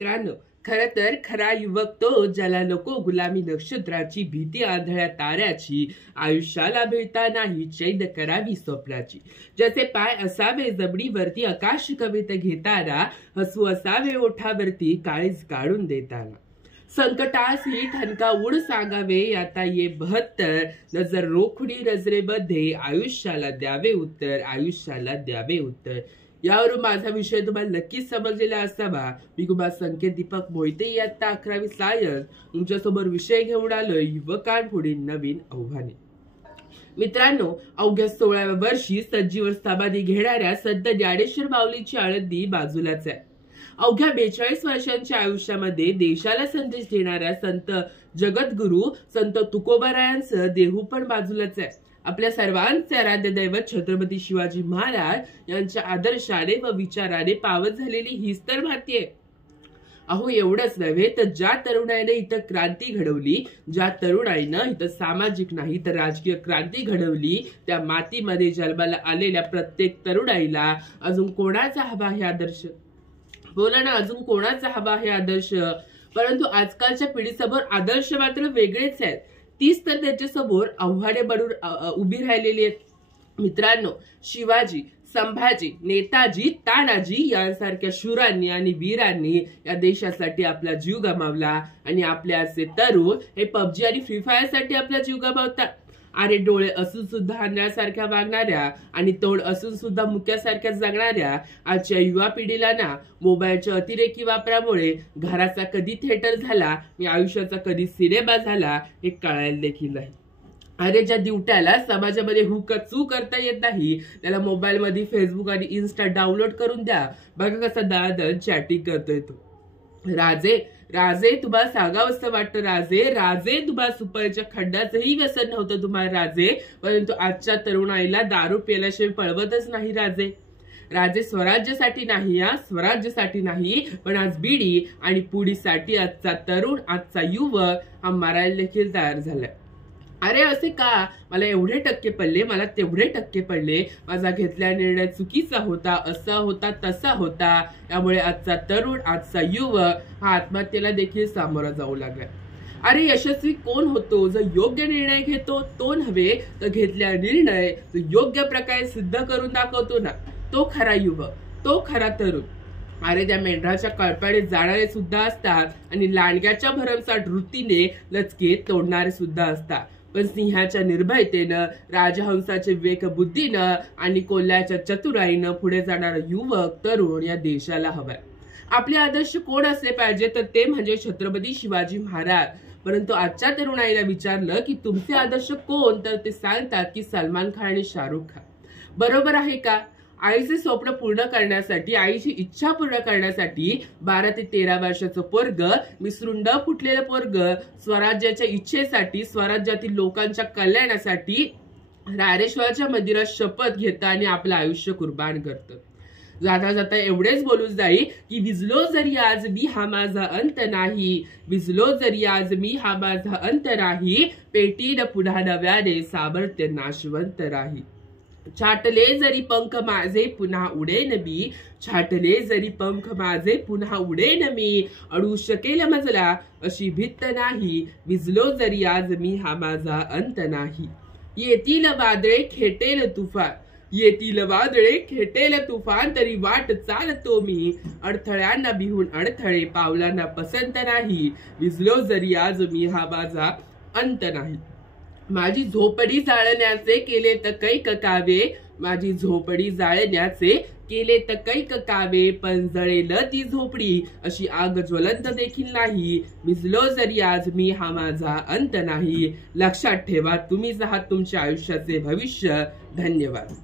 मित्रांनो, खरं तर खरा युवक तो ज्याला नको गुलामी नक्षत्राची, भीती आंधळ्या ताऱ्याची, आयुष्याला भिळता नाही चैन करावी स्वप्नाची. ज्याचे पाय असावे जमिनीवरती, आकाश कवित घेताना, हसू असावे ओठावरती, काळीज काढून देताना. संकटास ही ठणका उड सांगावे, आता ये बहत्तर, नजर रोखडी नजरेमध्ये, आयुष्याला द्यावे उत्तर, आयुष्याला द्यावे उत्तर. यावरून माझा विषय तुम्हाला नक्कीच समजलेला असावा. मी कुमार संकेत दीपक मोहिते, इयत्ता 11वी सायन्स, तुमच्यासमोर विषय घेऊन आलोय युवकांपुढील नवीन आव्हाने. मित्रांनो, अवघ्या 16व्या वर्षी सज्जीवर समाधी घेणाऱ्या संत ज्ञानेश्वर माऊलीची आळंदी बाजूलाच आहे. अवघ्या 42 वर्षांच्या आयुष्यामध्ये देशाला संदेश देणाऱ्या संत जगद्गुरु संत तुकोबारायांचं देहू पण बाजूलाच आहे. आपल्या सर्वांचे आराध्य दैवत छत्रपती शिवाजी महाराज यांच्या आदर्शाने व विचाराने पावत झालेली हीच तर माती आहे. अहो, एवढंच नव्हे तर ज्या तरुणाईने इथं क्रांती घडवली, ज्या तरुणाईनं इथं सामाजिक नाही तर राजकीय क्रांती घडवली, त्या मातीमध्ये जन्माला आलेल्या प्रत्येक तरुणाईला अजून कोणाचा हवा हे आदर्श? बोला ना, अजून कोणाचा हवा हे आदर्श? परंतु आजकालच्या पिढीसमोर आदर्श मात्र वेगळेच आहेत. तीच तर त्याच्यासमोर आव्हाने बनून उभी राहिलेली आहेत. मित्रांनो, शिवाजी, संभाजी, नेताजी, तानाजी यांसारख्या शूरांनी आणि वीरांनी या देशासाठी आपला जीव गमावला आणि आपले असे तरुण हे पबजी आणि फ्री फायर साठी आपला जीव गमावतात. अरे, डोळे असून सुद्धा अन्यासारख्या वागणाऱ्या आणि तोंड असून सुद्धा मुक्यासारख्या जगणाऱ्या आजच्या युवा पिढीला ना मोबाईलच्या अतिरेकी वापरामुळे घराचा कधी थिएटर झाला आणि आयुष्याचा कधी सिनेमा झाला हे कळायला देखील नाही. अरे, ज्या दिवट्याला समाजामध्ये हुकचू करता येत नाही त्याला मोबाईल मध्ये फेसबुक आणि इन्स्टा डाउनलोड करून द्या. बघा कसा दादा चॅटिंग करतोय तो. राजे राजे तुम्हाला सांगावंसं वाटतं, राजे राजे तुम्हाला सुपारीच्या खड्ड्याचंही व्यसन नव्हतं तुम्हाला राजे, परंतु आजच्या तरुणाईला दारू प्यायल्याशिवाय पळवतच नाही राजे. राजे स्वराज्यासाठी नाही, या स्वराज्यासाठी नाही, पण आज बीडी आणि पुडीसाठी आजचा तरुण, आजचा युवक हा मारायला देखील तयार झालाय. अरे, असे का? मला एवढे टक्के पडले, मला तेवढे टक्के पडले, माझा घेतलेला निर्णय चुकीचा होता, असा होता, तसा होता. त्यामुळे आजचा तरुण, आजचा युवक हा आत्महत्येला देखील सामोरा जाऊ लागला. अरे, यशस्वी कोण होतो? जो योग्य निर्णय घेतो तो नव्हे, तर घेतलेला निर्णय जो योग्य प्रकारे सिद्ध करून दाखवतो ना, तो खरा युवक, तो खरा तरुण. अरे, त्या मेंढराच्या कळपाने जाणारे सुद्धा असतात आणि लांडग्याच्या भरमसाठ वृत्तीने लचके तोडणारे सुद्धा असतात, पण सिंहाच्या निर्भयतेनं, राजहंसाच्या विवेकबुद्धीनं आणि कोल्ह्याच्या चतुराईनं पुढे जाणारा युवक तरुण या देशाला हवाय. आपले आदर्श कोण असले पाहिजे? तर ते म्हणजे छत्रपती शिवाजी महाराज. परंतु आजच्या तरुणाईला विचारलं की तुमचे आदर्श कोण, तर ते सांगतात की सलमान खान आणि शाहरुख खान. बरोबर आहे का? आईचे स्वप्न पूर्ण करण्यासाठी, आईची इच्छा पूर्ण करण्यासाठी 12 ते 13 वर्षाचं पोरग, मिसरुंड फुटलेलं पोरग, स्वराज्याच्या इच्छेसाठी, स्वराज्यातील लोकांच्या कल्याणासाठी रायरेश्वराच्या मंदिरात शपथ घेतं आणि आपलं आयुष्य कुर्बान करतं. जाता जाता एवढेच बोलून जाईल की विजलो जरी आज मी हा माझा अंत नाही, विजलो जरी आज मी हा माझा अंत नाही, पेटीनं पुन्हा नव्याने सामर्थ्य नाशवंत राही. छाटले जरी पंख माझे पुन्हा उडेन मी, छाटले जरी पंख माझे पुन्हा उडेन मी, अडू शकेल मजला अशी भित्त नाही, विजलो जरी आज मी हा माझा अंत नाही. येतील वादळे खेटेल तुफान, येतील वादळे खेटेल तुफान, तरी वाट चालतो मी, अडथळ्यांना भिवून अडथळे पावलांना पसंत नाही, विजलो जरी आज मी हा माझा अंत नाही. माझी झोपडी जाळण्याचे केले तर कैक कावे, माझी झोपडी जाळण्याचे केले तर कैक कावे, पण जळेल ती झोपडी अशी आग ज्वलंत देखील नाही, विजलो जरी आज मी हा माझा अंत नाही. लक्षात ठेवा, तुम्हीच आहात तुमच्या आयुष्याचे भविष्य. धन्यवाद.